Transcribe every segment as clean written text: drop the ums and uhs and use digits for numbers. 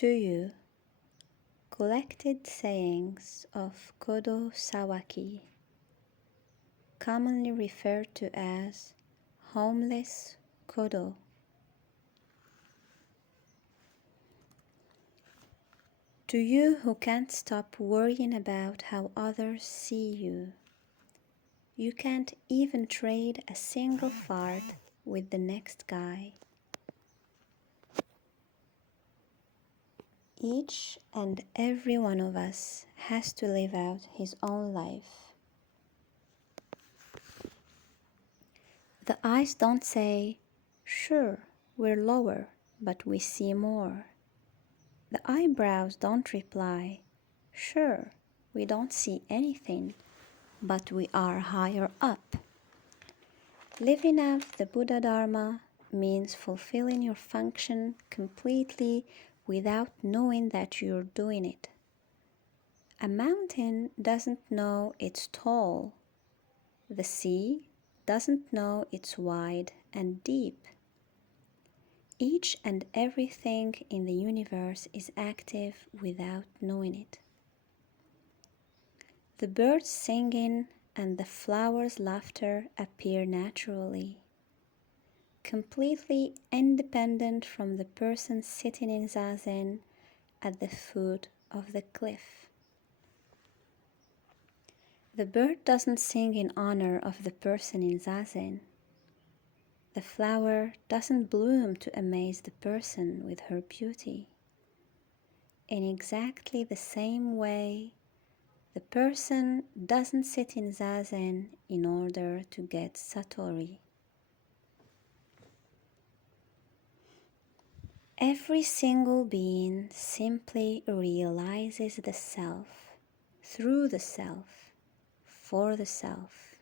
To you, collected sayings of Kōdō Sawaki, commonly referred to as homeless Kōdō. To you who can't stop worrying about how others see you, you can't even trade a single fart with the next guy. Each and every one of us has to live out his own life. The eyes don't say, "Sure, we're lower, but we see more." The eyebrows don't reply, "Sure, we don't see anything, but we are higher up." Living out the Buddha Dharma means fulfilling your function completely without knowing that you're doing it. A mountain doesn't know it's tall. The sea doesn't know it's wide and deep. Each and everything in the universe is active without knowing it. The birds singing and the flowers' laughter appear naturally, completely independent from the person sitting in zazen at the foot of the cliff. The bird doesn't sing in honor of the person in zazen. The flower doesn't bloom to amaze the person with her beauty. In exactly the same way, the person doesn't sit in zazen in order to get satori. Every single being simply realizes the self, through the self, for the self.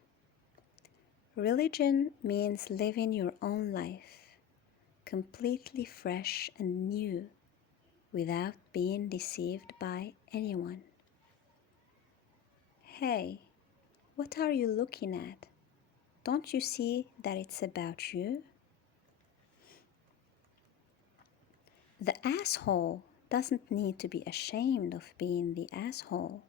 Religion means living your own life, completely fresh and new, without being deceived by anyone. Hey, what are you looking at? Don't you see that it's about you? The asshole doesn't need to be ashamed of being the asshole.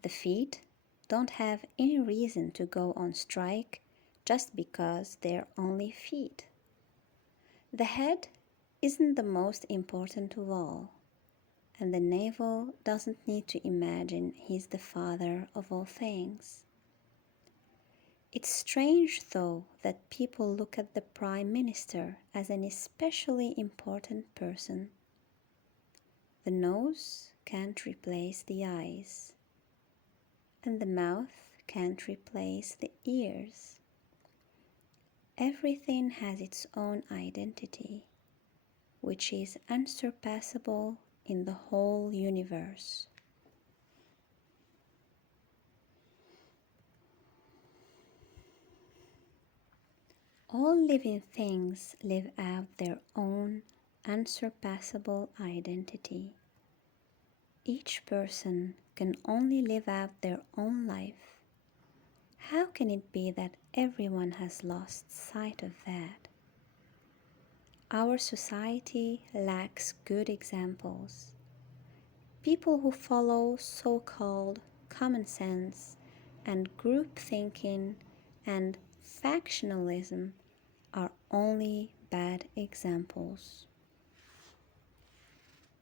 The feet don't have any reason to go on strike just because they're only feet. The head isn't the most important of all, and the navel doesn't need to imagine he's the father of all things. It's strange, though, that people look at the Prime Minister as an especially important person. The nose can't replace the eyes, and the mouth can't replace the ears. Everything has its own identity, which is unsurpassable in the whole universe. All living things live out their own unsurpassable identity. Each person can only live out their own life. How can it be that everyone has lost sight of that? Our society lacks good examples. People who follow so-called common sense and group thinking and factionalism are only bad examples.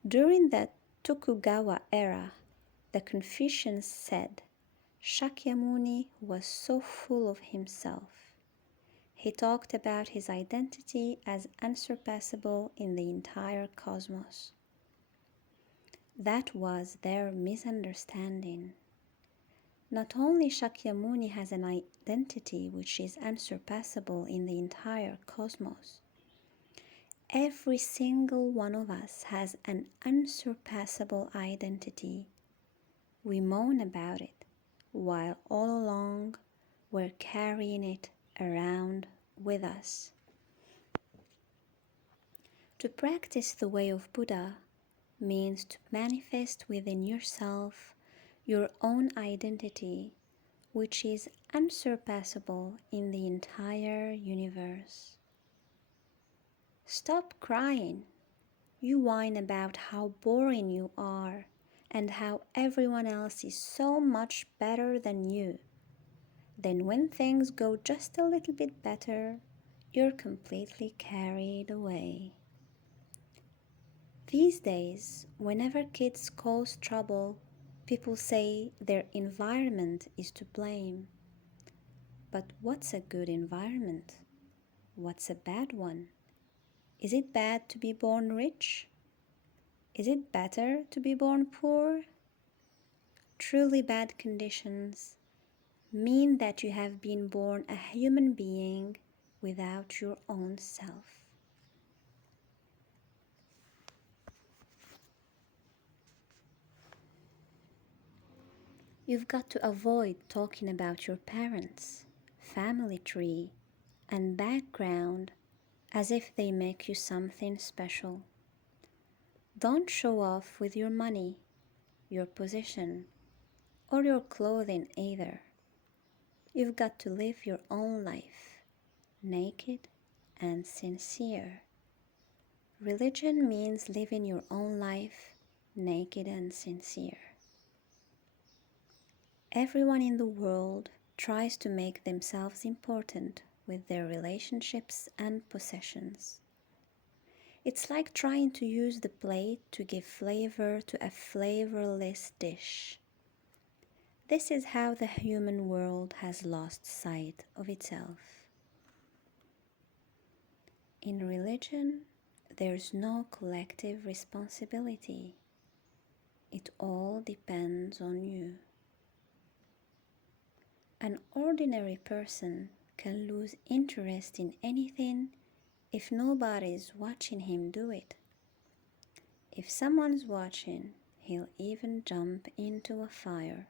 During the Tokugawa era, the Confucians said Shakyamuni was so full of himself. He talked about his identity as unsurpassable in the entire cosmos. That was their misunderstanding. Not only Shakyamuni has an identity which is unsurpassable in the entire cosmos, every single one of us has an unsurpassable identity. We moan about it, while all along we're carrying it around with us. To practice the way of Buddha means to manifest within yourself your own identity, which is unsurpassable in the entire universe. Stop crying. You whine about how boring you are and how everyone else is so much better than you. Then, when things go just a little bit better, you're completely carried away. These days, whenever kids cause trouble, people say their environment is to blame. But what's a good environment? What's a bad one? Is it bad to be born rich? Is it better to be born poor? Truly bad conditions mean that you have been born a human being without your own self. You've got to avoid talking about your parents, family tree, and background as if they make you something special. Don't show off with your money, your position, or your clothing either. You've got to live your own life, naked and sincere. Religion means living your own life, naked and sincere. Everyone in the world tries to make themselves important with their relationships and possessions. It's like trying to use the plate to give flavor to a flavorless dish. This is how the human world has lost sight of itself. In religion, there's no collective responsibility. It all depends on you. An ordinary person can lose interest in anything if nobody's watching him do it. If someone's watching, he'll even jump into a fire.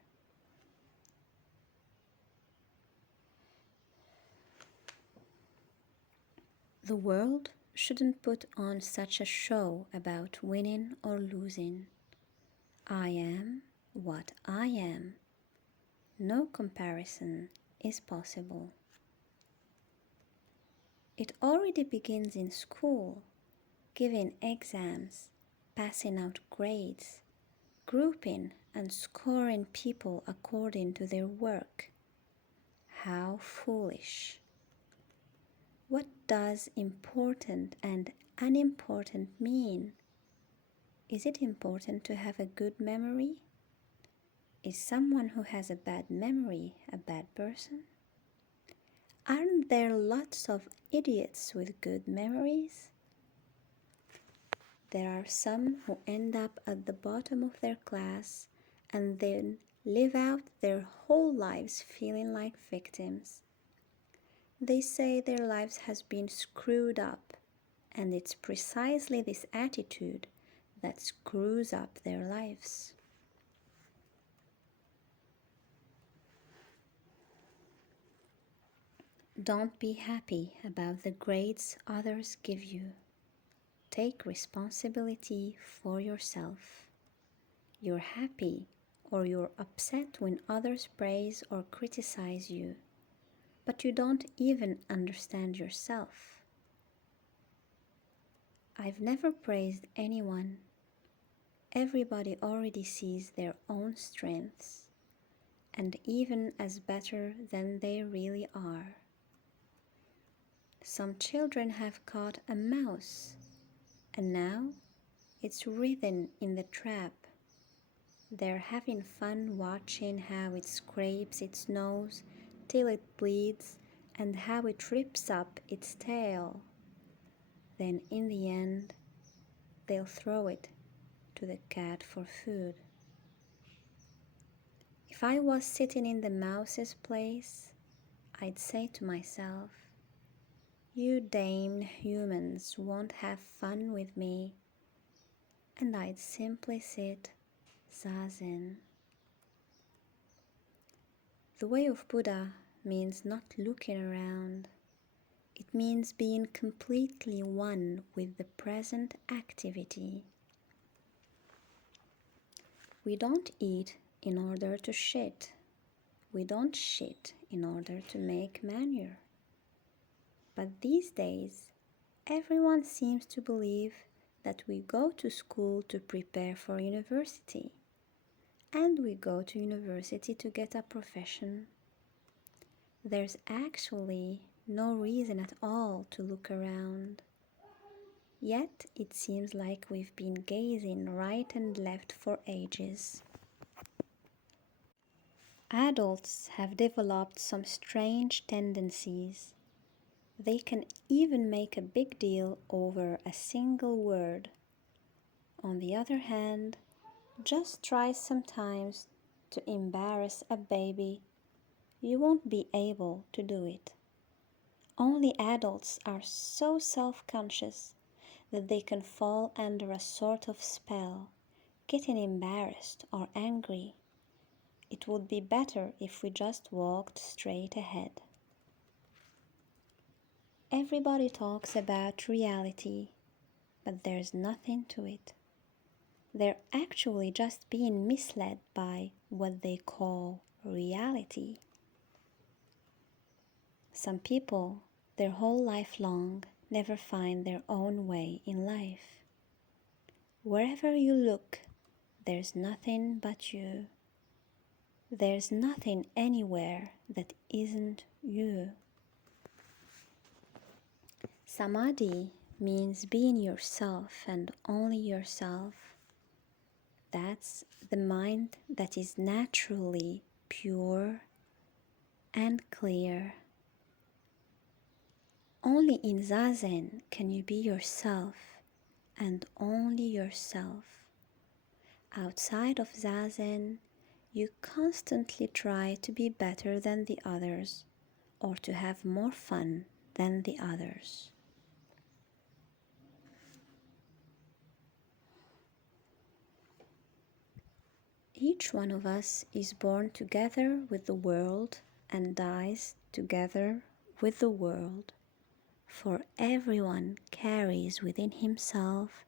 The world shouldn't put on such a show about winning or losing. I am what I am. No comparison is possible. It already begins in school, giving exams, passing out grades, grouping and scoring people according to their work. How foolish. What does important and unimportant mean? Is it important to have a good memory? Is someone who has a bad memory a bad person? Aren't there lots of idiots with good memories? There are some who end up at the bottom of their class and then live out their whole lives feeling like victims. They say their lives has been screwed up, and it's precisely this attitude that screws up their lives. Don't be happy about the grades others give you. Take responsibility for yourself. You're happy or you're upset when others praise or criticize you, but you don't even understand yourself. I've never praised anyone. Everybody already sees their own strengths, and even as better than they really are. Some children have caught a mouse, and now it's written in the trap. They're having fun watching how it scrapes its nose till it bleeds and how it rips up its tail. Then in the end, they'll throw it to the cat for food. If I was sitting in the mouse's place, I'd say to myself, "You damned humans won't have fun with me," and I'd simply sit zazen. The way of Buddha means not looking around. It means being completely one with the present activity. We don't eat in order to shit. We don't shit in order to make manure. But these days, everyone seems to believe that we go to school to prepare for university, and we go to university to get a profession. There's actually no reason at all to look around. Yet it seems like we've been gazing right and left for ages. Adults have developed some strange tendencies. They can even make a big deal over a single word. On the other hand, just try sometimes to embarrass a baby. You won't be able to do it. Only adults are so self-conscious that they can fall under a sort of spell, getting embarrassed or angry. It would be better if we just walked straight ahead. Everybody talks about reality, but there's nothing to it. They're actually just being misled by what they call reality. Some people, their whole life long, never find their own way in life. Wherever you look, there's nothing but you. There's nothing anywhere that isn't you. Samadhi means being yourself and only yourself. That's the mind that is naturally pure and clear. Only in Zazen can you be yourself and only yourself. Outside of Zazen, you constantly try to be better than the others or to have more fun than the others. Each one of us is born together with the world and dies together with the world, for everyone carries within himself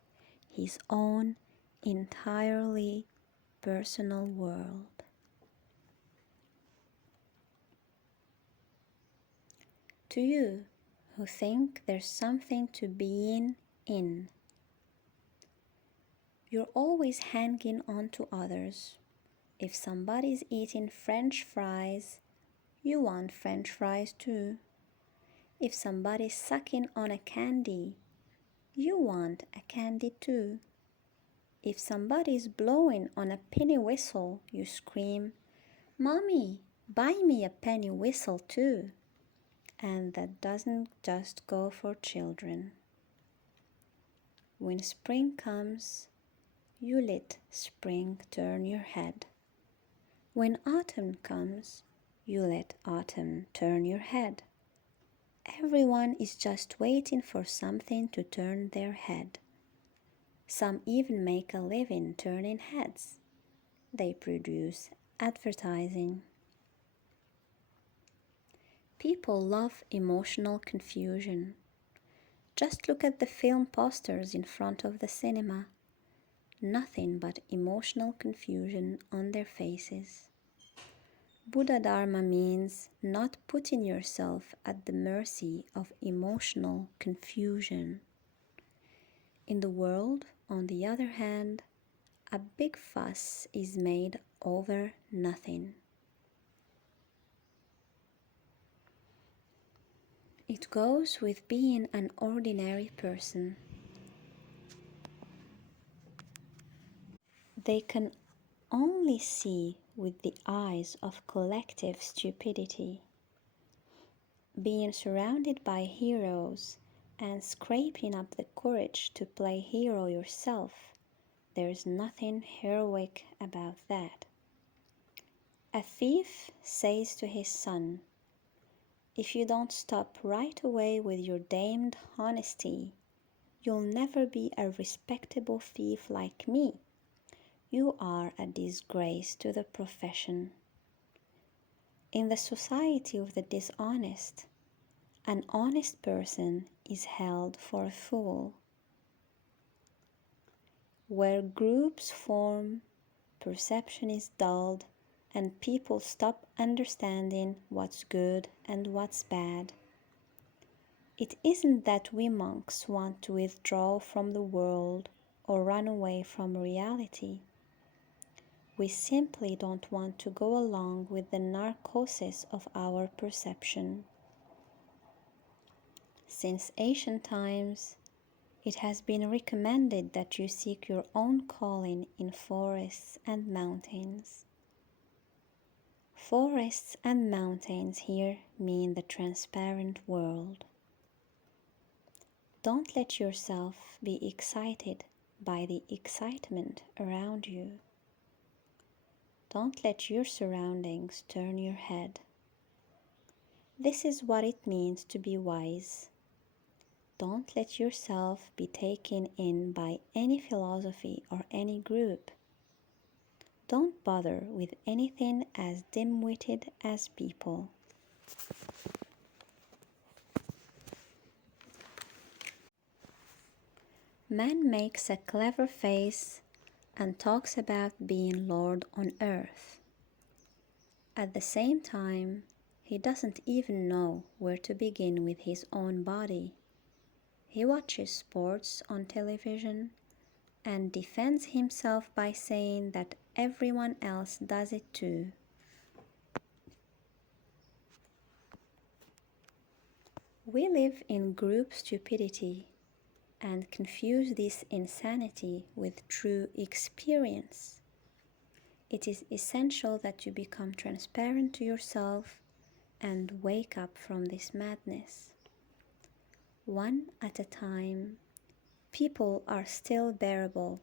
his own entirely personal world. To you who think there's something to being in, you're always hanging on to others. If somebody's eating French fries, you want French fries too. If somebody's sucking on a candy, you want a candy too. If somebody's blowing on a penny whistle, you scream, "Mommy, buy me a penny whistle too." And that doesn't just go for children. When spring comes, you let spring turn your head. When autumn comes, you let autumn turn your head. Everyone is just waiting for something to turn their head. Some even make a living turning heads. They produce advertising. People love emotional confusion. Just look at the film posters in front of the cinema. Nothing but emotional confusion on their faces. Buddha Dharma means not putting yourself at the mercy of emotional confusion. In the world, on the other hand, a big fuss is made over nothing. It goes with being an ordinary person. They can only see with the eyes of collective stupidity. Being surrounded by heroes and scraping up the courage to play hero yourself, there's nothing heroic about that. A thief says to his son, "If you don't stop right away with your damned honesty, you'll never be a respectable thief like me. You are a disgrace to the profession." In the society of the dishonest, an honest person is held for a fool. Where groups form, perception is dulled, and people stop understanding what's good and what's bad. It isn't that we monks want to withdraw from the world or run away from reality. We simply don't want to go along with the narcosis of our perception. Since ancient times, it has been recommended that you seek your own calling in forests and mountains. Forests and mountains here mean the transparent world. Don't let yourself be excited by the excitement around you. Don't let your surroundings turn your head. This is what it means to be wise. Don't let yourself be taken in by any philosophy or any group. Don't bother with anything as dim-witted as people. Man makes a clever face and talks about being Lord on earth. At the same time, he doesn't even know where to begin with his own body. He watches sports on television and defends himself by saying that everyone else does it too. We live in group stupidity and confuse this insanity with true experience. It is essential that you become transparent to yourself and wake up from this madness. One at a time, people are still bearable,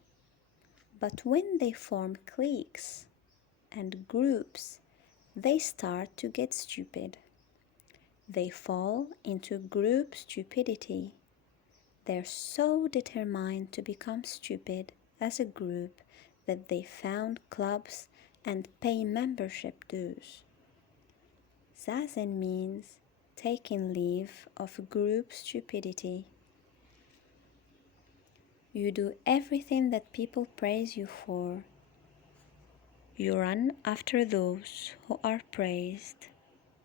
but when they form cliques and groups, they start to get stupid. They fall into group stupidity. They're so determined to become stupid as a group that they found clubs and pay membership dues. Zazen means taking leave of group stupidity. You do everything that people praise you for. You run after those who are praised.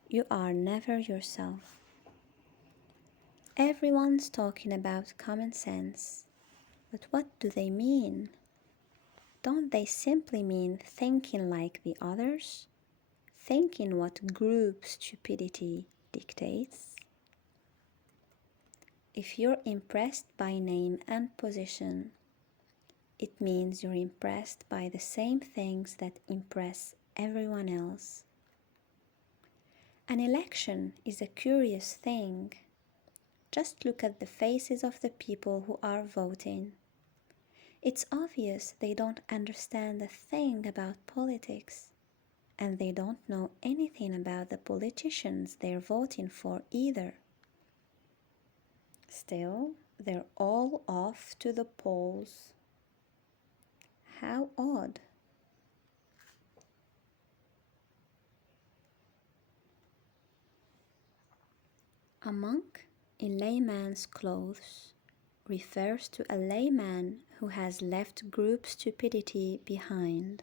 You are never yourself. Everyone's talking about common sense, but what do they mean? Don't they simply mean thinking like the others? Thinking what group stupidity dictates? If you're impressed by name and position, it means you're impressed by the same things that impress everyone else. An election is a curious thing. Just look at the faces of the people who are voting. It's obvious they don't understand a thing about politics, and they don't know anything about the politicians they're voting for either. Still, they're all off to the polls. How odd. A monk in layman's clothes refers to a layman who has left group stupidity behind.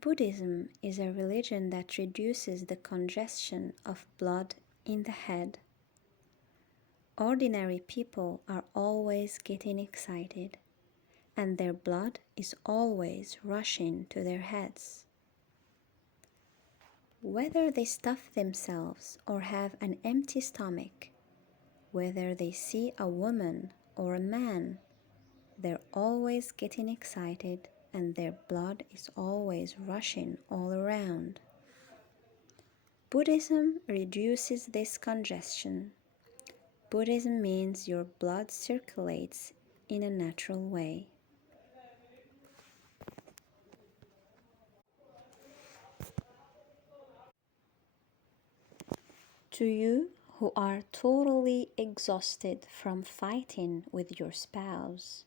Buddhism is a religion that reduces the congestion of blood in the head. Ordinary people are always getting excited, and their blood is always rushing to their heads. Whether they stuff themselves or have an empty stomach, whether they see a woman or a man, they're always getting excited and their blood is always rushing all around. Buddhism reduces this congestion. Buddhism means your blood circulates in a natural way. To you who are totally exhausted from fighting with your spouse,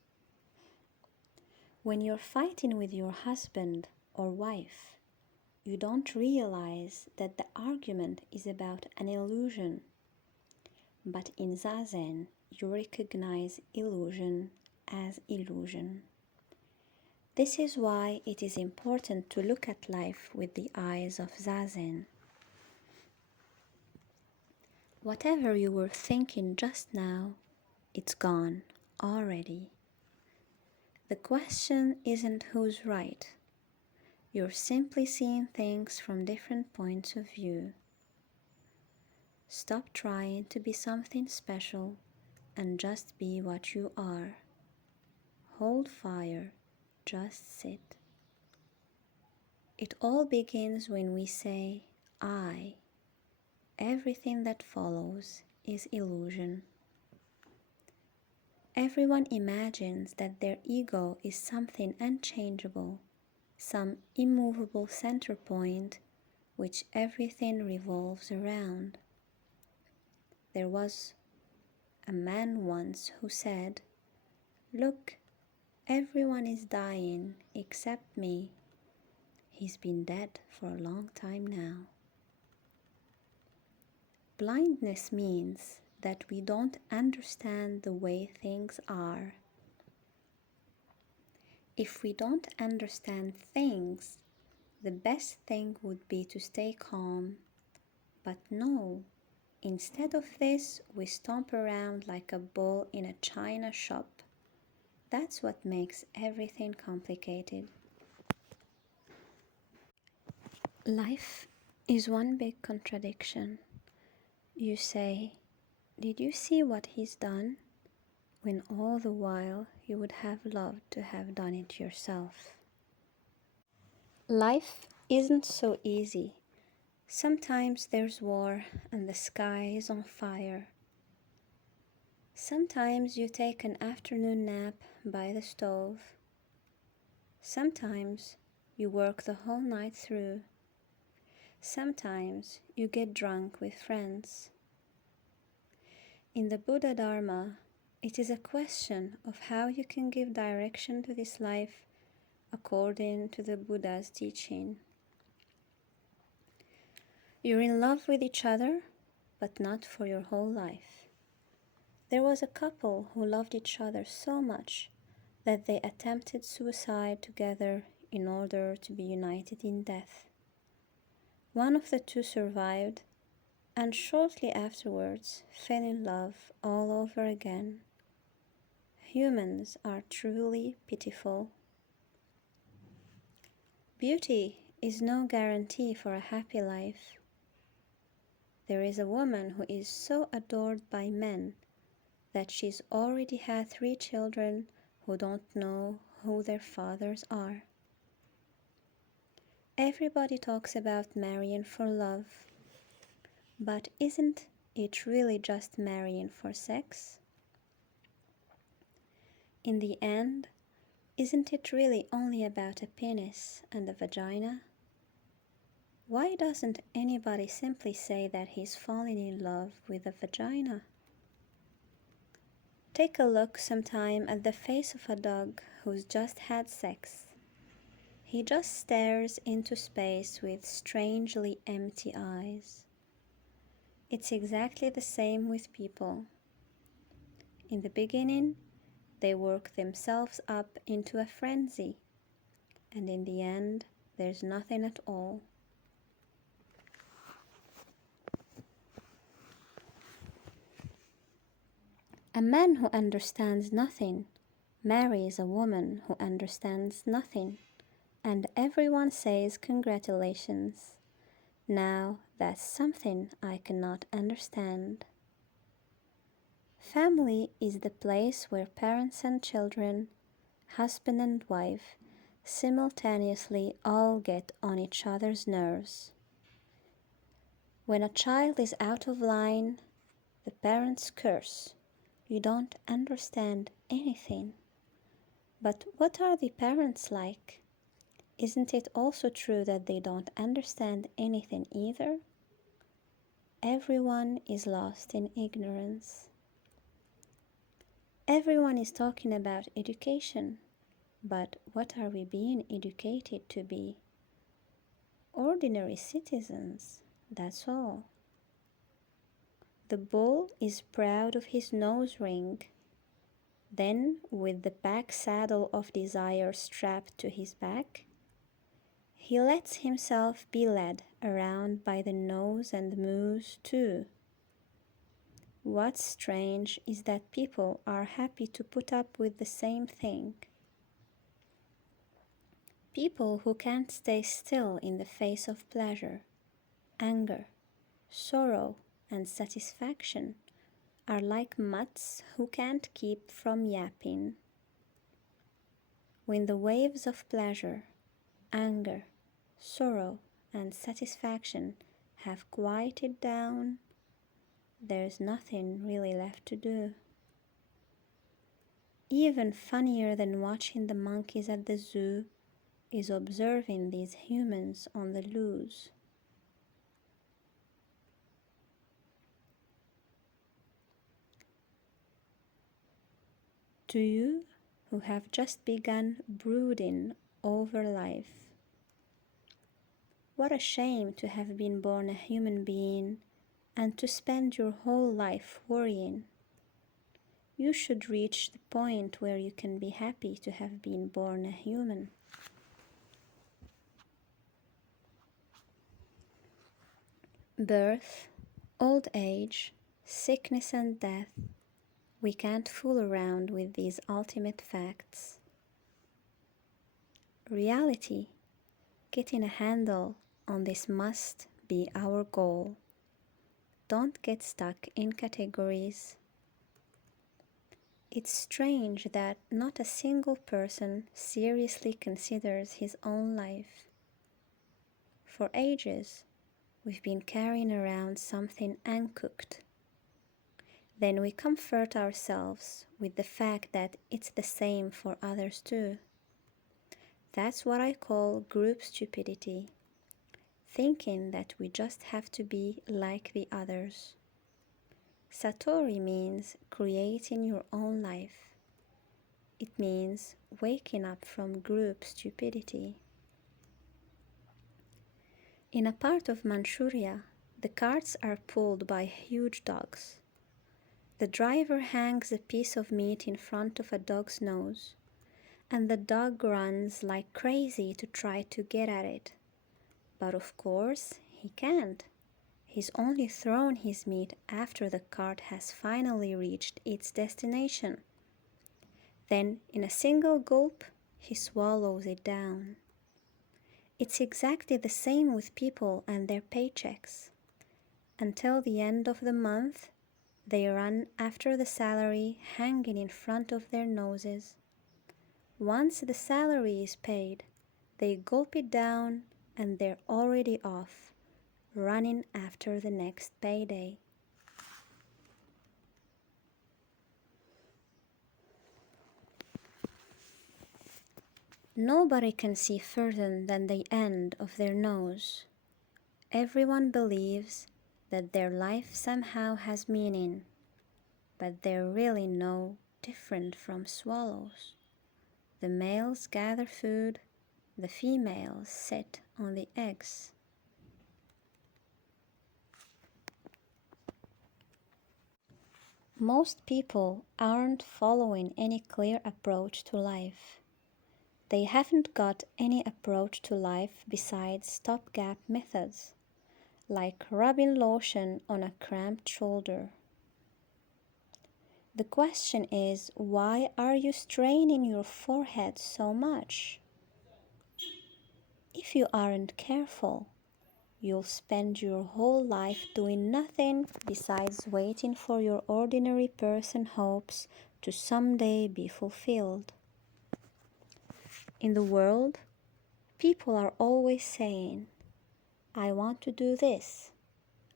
when you're fighting with your husband or wife, you don't realize that the argument is about an illusion. But in Zazen, you recognize illusion as illusion. This is why it is important to look at life with the eyes of Zazen. Whatever you were thinking just now, it's gone already. The question isn't who's right. You're simply seeing things from different points of view. Stop trying to be something special and just be what you are. Hold fire, just sit. It all begins when we say, I. Everything that follows is illusion. Everyone imagines that their ego is something unchangeable, some immovable center point which everything revolves around. There was a man once who said, "Look, everyone is dying except me. He's been dead for a long time now." Blindness means that we don't understand the way things are. If we don't understand things, the best thing would be to stay calm. But no, instead of this, we stomp around like a bull in a china shop. That's what makes everything complicated. Life is one big contradiction. You say, "Did you see what he's done?" when all the while you would have loved to have done it yourself. Life isn't so easy. Sometimes there's war and the sky is on fire. Sometimes you take an afternoon nap by the stove. Sometimes you work the whole night through. Sometimes you get drunk with friends. In the Buddha Dharma, it is a question of how you can give direction to this life according to the Buddha's teaching. You're in love with each other, but not for your whole life. There was a couple who loved each other so much that they attempted suicide together in order to be united in death. One of the two survived, and shortly afterwards fell in love all over again. Humans are truly pitiful. Beauty is no guarantee for a happy life. There is a woman who is so adored by men that she's already had 3 children who don't know who their fathers are. Everybody talks about marrying for love, but isn't it really just marrying for sex? In the end, isn't it really only about a penis and a vagina? Why doesn't anybody simply say that he's falling in love with a vagina? Take a look sometime at the face of a dog who's just had sex. He just stares into space with strangely empty eyes. It's exactly the same with people. In the beginning, they work themselves up into a frenzy, and in the end, there's nothing at all. A man who understands nothing marries a woman who understands nothing, and everyone says congratulations. Now that's something I cannot understand. Family is the place where parents and children, husband and wife, simultaneously all get on each other's nerves. When a child is out of line, the parents curse. You don't understand anything. But what are the parents like? Isn't it also true that they don't understand anything either? Everyone is lost in ignorance. Everyone is talking about education, but what are we being educated to be? Ordinary citizens, that's all. The bull is proud of his nose ring. Then, with the pack saddle of desire strapped to his back, he lets himself be led around by the nose and moose too. What's strange is that people are happy to put up with the same thing. People who can't stay still in the face of pleasure, anger, sorrow, and satisfaction are like mutts who can't keep from yapping. When the waves of pleasure, anger, sorrow, and satisfaction have quieted down, there's nothing really left to do. Even funnier than watching the monkeys at the zoo is observing these humans on the loose. To you who have just begun brooding over life, what a shame to have been born a human being and to spend your whole life worrying. You should reach the point where you can be happy to have been born a human. Birth, old age, sickness and death. We can't fool around with these ultimate facts. Reality, getting a handle on this must be our goal. Don't get stuck in categories. It's strange that not a single person seriously considers his own life. For ages, we've been carrying around something uncooked. Then we comfort ourselves with the fact that it's the same for others too. That's what I call group stupidity, thinking that we just have to be like the others. Satori means creating your own life. It means waking up from group stupidity. In a part of Manchuria, the carts are pulled by huge dogs. The driver hangs a piece of meat in front of a dog's nose, and the dog runs like crazy to try to get at it. But of course, he can't. He's only thrown his meat after the cart has finally reached its destination. Then, in a single gulp, he swallows it down. It's exactly the same with people and their paychecks. Until the end of the month, they run after the salary hanging in front of their noses. Once the salary is paid, they gulp it down and they're already off, running after the next payday. Nobody can see further than the end of their nose. Everyone believes that their life somehow has meaning, but they're really no different from swallows. The males gather food, the females sit on the eggs. Most people aren't following any clear approach to life. They haven't got any approach to life besides stopgap methods, like rubbing lotion on a cramped shoulder. The question is, why are you straining your forehead so much? If you aren't careful, you'll spend your whole life doing nothing besides waiting for your ordinary person hopes to someday be fulfilled. In the world, people are always saying, I want to do this,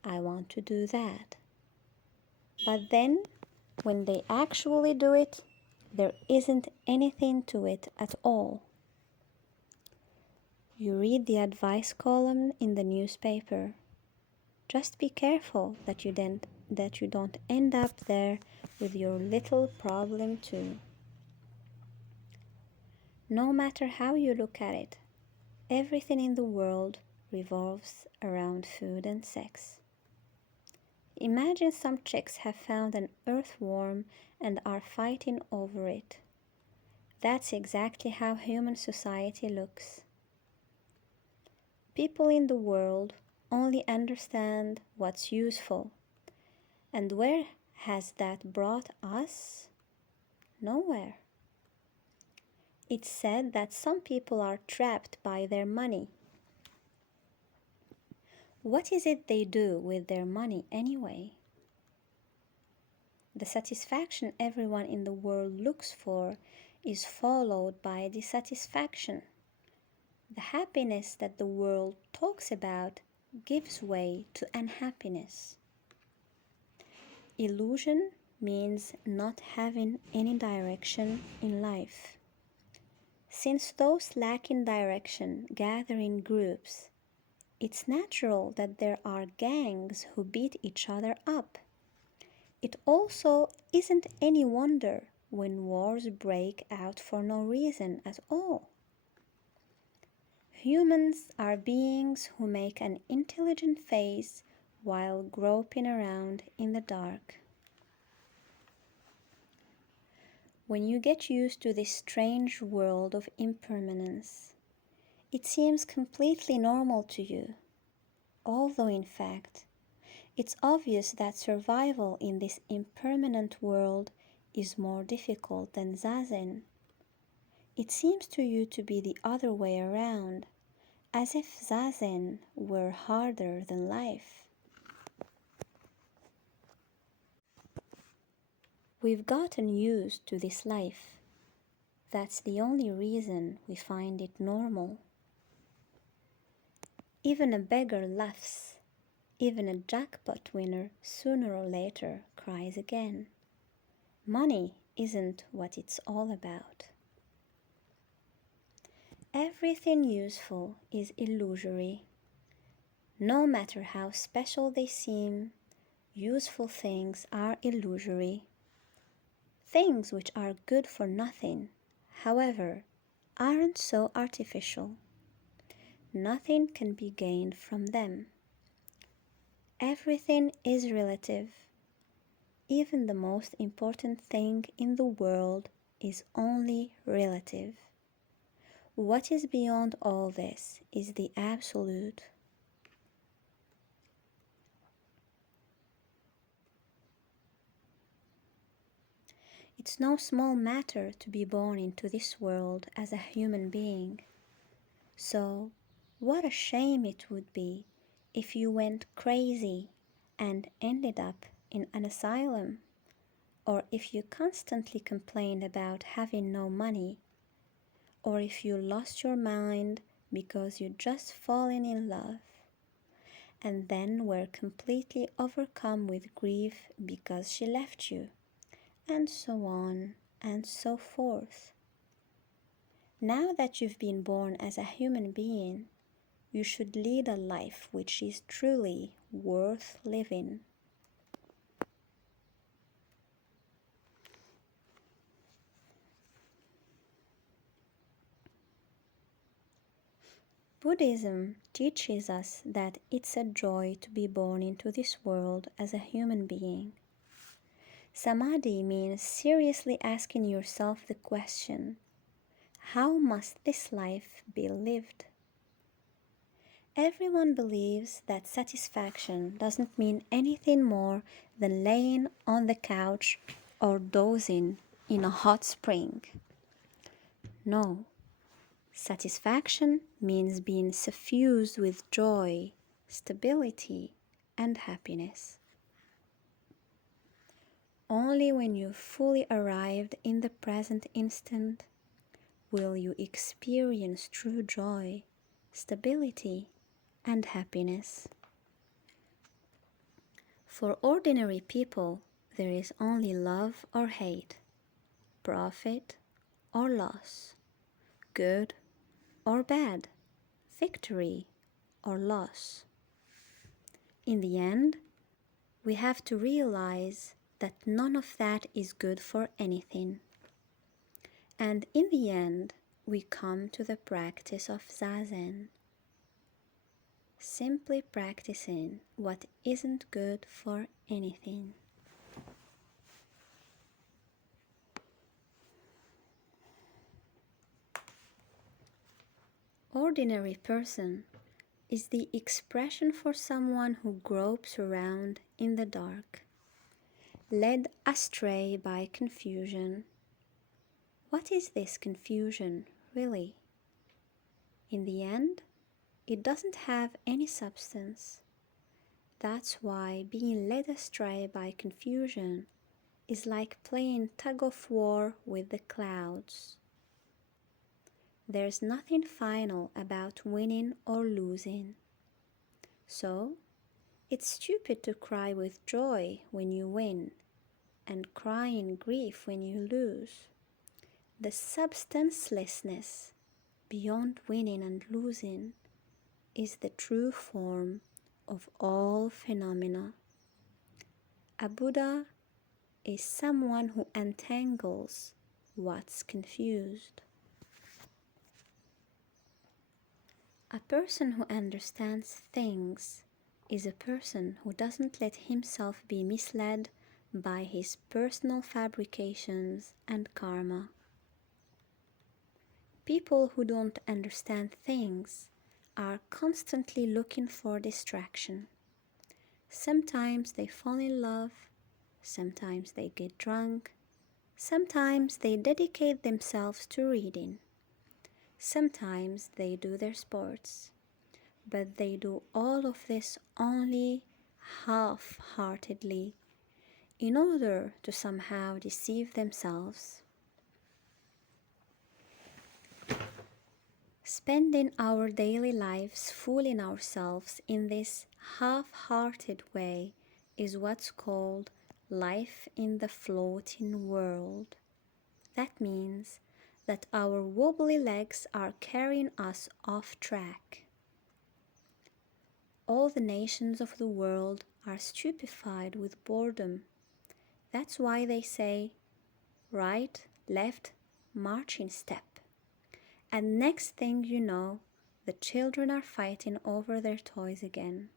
I want to do that. But then, when they actually do it, there isn't anything to it at all. You read the advice column in the newspaper. Just be careful that you don't end up there with your little problem too. No matter how you look at it, everything in the world revolves around food and sex. Imagine some chicks have found an earthworm and are fighting over it. That's exactly how human society looks. People in the world only understand what's useful, and where has that brought us? Nowhere. It's said that some people are trapped by their money. What is it they do with their money anyway? The satisfaction everyone in the world looks for is followed by dissatisfaction. The happiness that the world talks about gives way to unhappiness. Illusion means not having any direction in life. Since those lacking direction gather in groups, it's natural that there are gangs who beat each other up. It also isn't any wonder when wars break out for no reason at all. Humans are beings who make an intelligent face while groping around in the dark. When you get used to this strange world of impermanence, it seems completely normal to you, although in fact, it's obvious that survival in this impermanent world is more difficult than Zazen. It seems to you to be the other way around, as if Zazen were harder than life. We've gotten used to this life. That's the only reason we find it normal. Even a beggar laughs. Even a jackpot winner sooner or later cries again. Money isn't what it's all about. Everything useful is illusory. No matter how special they seem, useful things are illusory. Things which are good for nothing, however, aren't so artificial. Nothing can be gained from them. Everything is relative. Even the most important thing in the world is only relative. What is beyond all this is the absolute. It's no small matter to be born into this world as a human being. So, what a shame it would be if you went crazy and ended up in an asylum, or if you constantly complained about having no money, or if you lost your mind because you just fallen in love, and then were completely overcome with grief because she left you, and so on and so forth. Now that you've been born as a human being, you should lead a life which is truly worth living. Buddhism teaches us that it's a joy to be born into this world as a human being. Samadhi means seriously asking yourself the question, how must this life be lived? Everyone believes that satisfaction doesn't mean anything more than laying on the couch or dozing in a hot spring. No, satisfaction means being suffused with joy, stability, and happiness. Only when you've fully arrived in the present instant will you experience true joy, stability, and happiness. For ordinary people, there is only love or hate, profit or loss, good or bad, victory or loss. In the end, we have to realize that none of that is good for anything. And in the end, we come to the practice of Zazen. Simply practicing what isn't good for anything. Ordinary person is the expression for someone who gropes around in the dark. led astray by confusion. What is this confusion, really? In the end, it doesn't have any substance. That's why being led astray by confusion is like playing tug of war with the clouds. There's nothing final about winning or losing. So, it's stupid to cry with joy when you win and cry in grief when you lose. The substancelessness beyond winning and losing is the true form of all phenomena. A Buddha is someone who untangles what's confused. A person who understands things is a person who doesn't let himself be misled by his personal fabrications and karma. People who don't understand things are constantly looking for distraction. Sometimes they fall in love, sometimes they get drunk, sometimes they dedicate themselves to reading, sometimes they do their sports, but they do all of this only half-heartedly in order to somehow deceive themselves. Spending our daily lives fooling ourselves in this half-hearted way is what's called life in the floating world. That means that our wobbly legs are carrying us off track. All the nations of the world are stupefied with boredom. That's why they say, right, left, march in step. And next thing you know, the children are fighting over their toys again.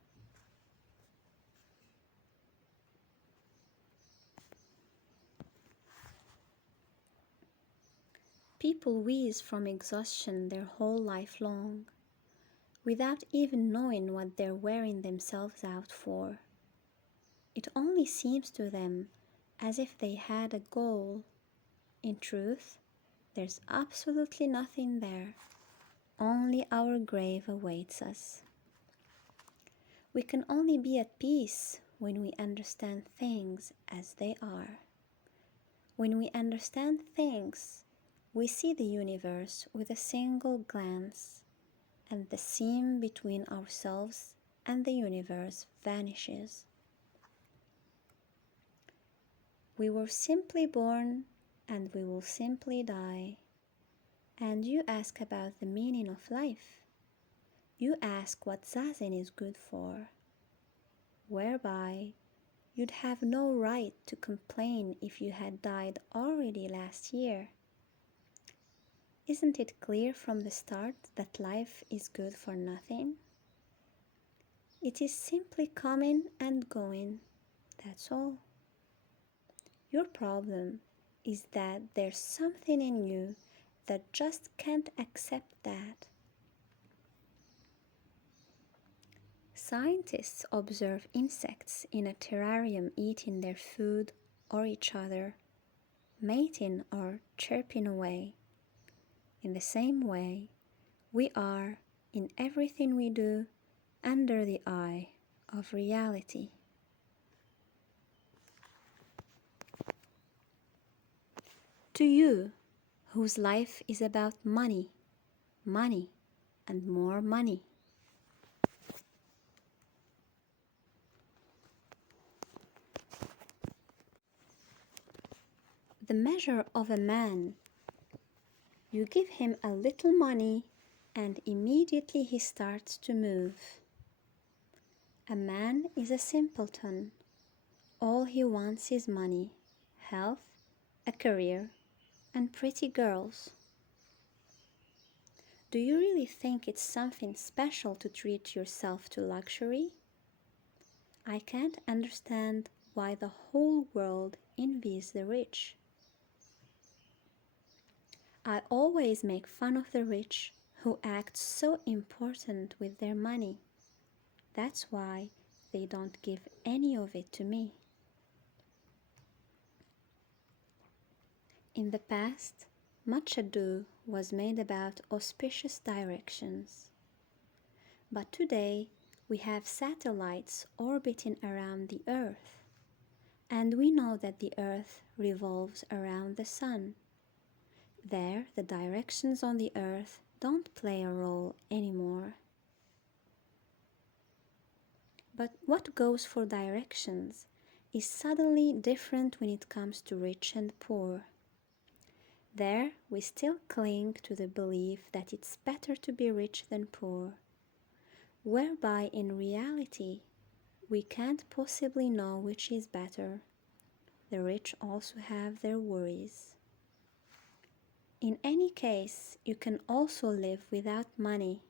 People wheeze from exhaustion their whole life long, without even knowing what they're wearing themselves out for. It only seems to them as if they had a goal. In truth, there's absolutely nothing there. Only our grave awaits us. We can only be at peace when we understand things as they are. When we understand things, we see the universe with a single glance, and the seam between ourselves and the universe vanishes. We were simply born, and we will simply die. And you ask about the meaning of life. You ask what zazen is good for, whereby you'd have no right to complain if you had died already last year. Isn't it clear from the start that life is good for nothing? It is simply coming and going, that's all. Your problem is that there's something in you that just can't accept that. Scientists observe insects in a terrarium eating their food or each other, mating or chirping away. In the same way, we are, in everything we do, under the eye of reality. To you, whose life is about money, money, and more money. The measure of a man. You give him a little money and immediately he starts to move. A man is a simpleton. All he wants is money, health, a career, and pretty girls. Do you really think it's something special to treat yourself to luxury? I can't understand why the whole world envies the rich. I always make fun of the rich who act so important with their money. That's why they don't give any of it to me. In the past, much ado was made about auspicious directions. But today, we have satellites orbiting around the Earth, and we know that the Earth revolves around the Sun. There, the directions on the Earth don't play a role anymore. But what goes for directions is suddenly different when it comes to rich and poor. There, we still cling to the belief that it's better to be rich than poor, whereby in reality, we can't possibly know which is better. The rich also have their worries. In any case, you can also live without money.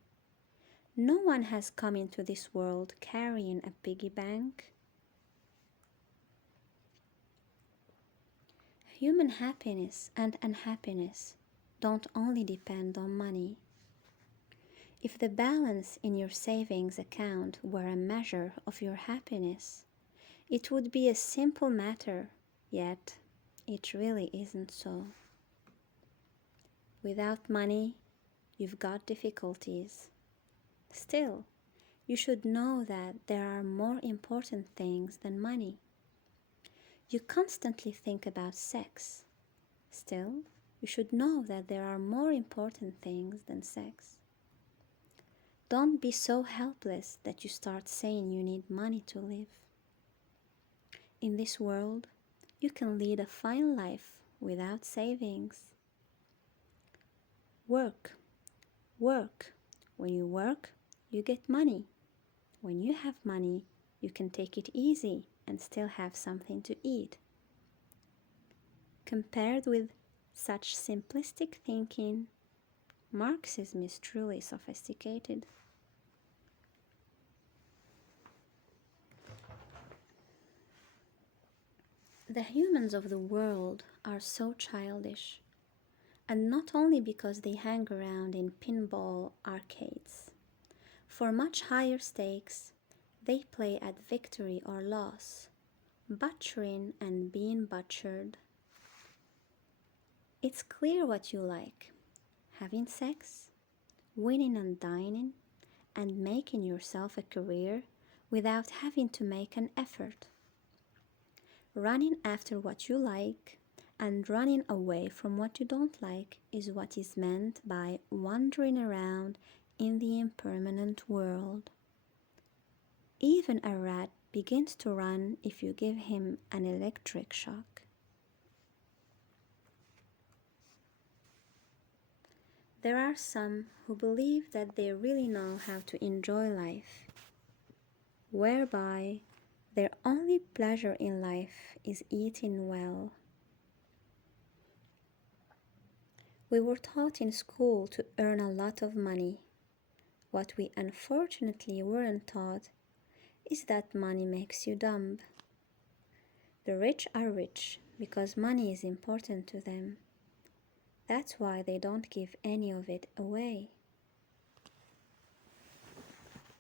No one has come into this world carrying a piggy bank. Human happiness and unhappiness don't only depend on money. If the balance in your savings account were a measure of your happiness, it would be a simple matter, yet it really isn't so. Without money, you've got difficulties. Still, you should know that there are more important things than money. You constantly think about sex. Still, you should know that there are more important things than sex. Don't be so helpless that you start saying you need money to live. In this world, you can lead a fine life without savings. Work, work. When you work, you get money. When you have money, you can take it easy and still have something to eat. Compared with such simplistic thinking, Marxism is truly sophisticated. The humans of the world are so childish, and not only because they hang around in pinball arcades. For much higher stakes, they play at victory or loss, butchering and being butchered. It's clear what you like: having sex, winning and dining, and making yourself a career without having to make an effort. Running after what you like and running away from what you don't like is what is meant by wandering around in the impermanent world. Even a rat begins to run if you give him an electric shock. There are some who believe that they really know how to enjoy life, whereby their only pleasure in life is eating well. We were taught in school to earn a lot of money. What we unfortunately weren't taught is that money makes you dumb. The rich are rich because money is important to them. That's why they don't give any of it away.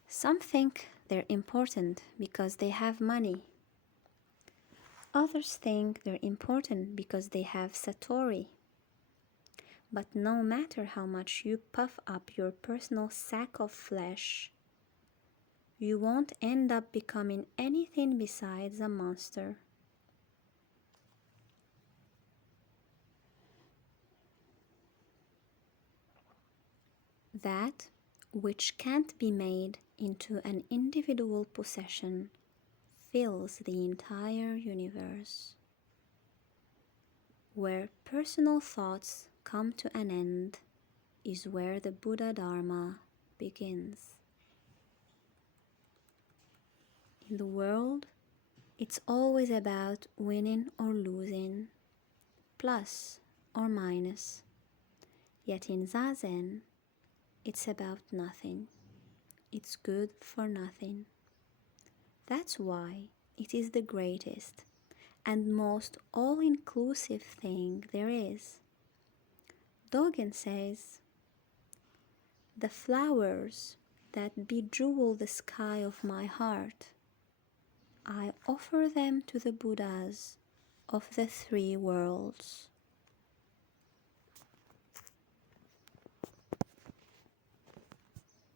Some think they're important because they have money. Others think they're important because they have Satori. But no matter how much you puff up your personal sack of flesh, you won't end up becoming anything besides a monster. That which can't be made into an individual possession fills the entire universe. Where personal thoughts come to an end is where the Buddha Dharma begins. In the world, it's always about winning or losing, plus or minus. Yet in Zazen, it's about nothing. It's good for nothing. That's why it is the greatest and most all-inclusive thing there is. Dogen says, "The flowers that bejewel the sky of my heart, I offer them to the Buddhas of the three worlds."